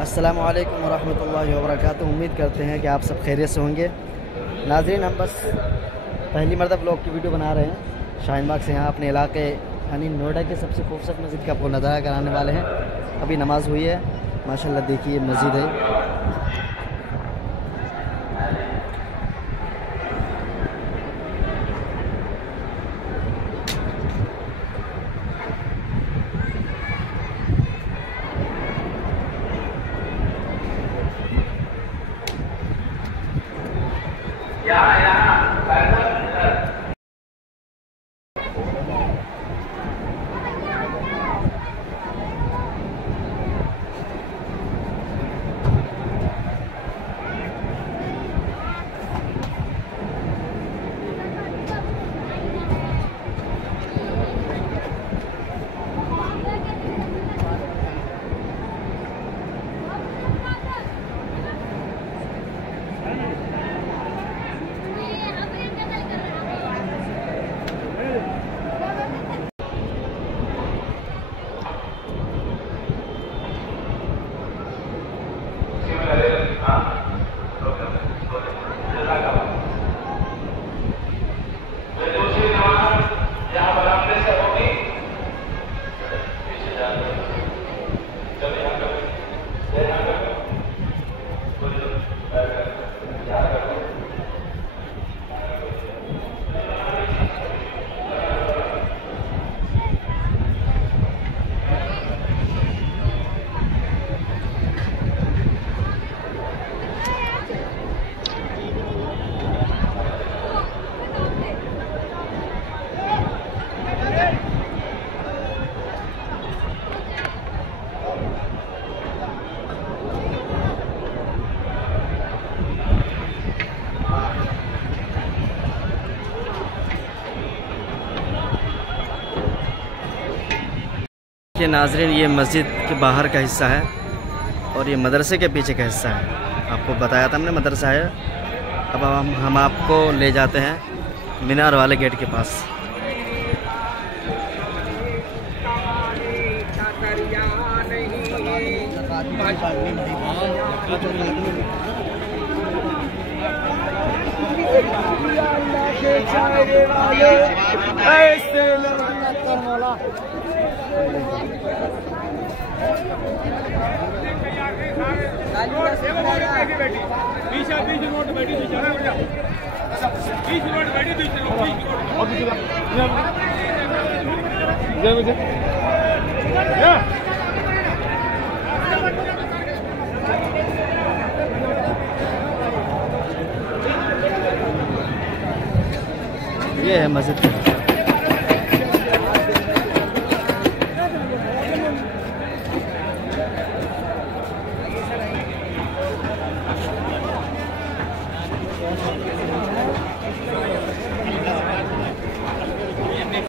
अस्सलामु अलैकुम वरहमतुल्लाहि वबरकातुहू। उम्मीद करते हैं कि आप सब खैरियत से होंगे। नाज़रीन, हम बस पहली मरतब ब्लॉग की वीडियो बना रहे हैं। शाहीन बाग से यहाँ अपने इलाके यानी नोएडा के सबसे खूबसूरत मस्जिद का आपको नज़ारा कराने वाले हैं। अभी नमाज़ हुई है, माशाल्लाह देखिए मस्जिद है। कि नाज़रीन, ये मस्जिद के बाहर का हिस्सा है और ये मदरसे के पीछे का हिस्सा है। आपको बताया था हमने मदरसा है। अब हम आपको ले जाते हैं मीनार वाले गेट के पास। ये है मस्जिद।